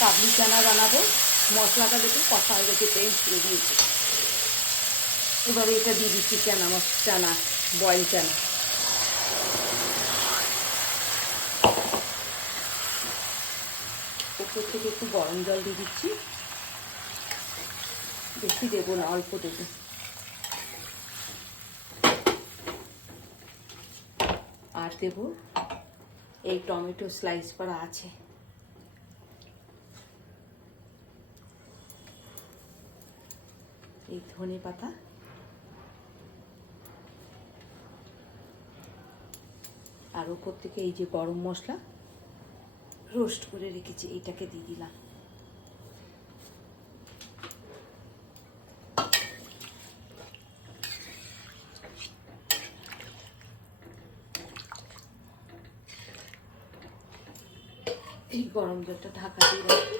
কাবলি চানা বানাবো মশলাটা দেখুন, কষা হয়ে গেছে তেল ছেড়ে দিয়েছি। এবারে এটা দিয়ে দিচ্ছি চানা চানা বয়েল চানা। উপর থেকে একটু গরম জল দিয়ে দিচ্ছি। বেশি দেবো না, অল্প দেবো। আর দেবো এই টমেটো স্লাইস করা আছে। এই ধনে পাতা। আর উপর থেকে এই যে গরম মশলা, রোস্ট করে রেখেছি, এইটাকে দিয়ে দিলাম। এই গরম জলটা ঢাকা দিয়ে রাখি।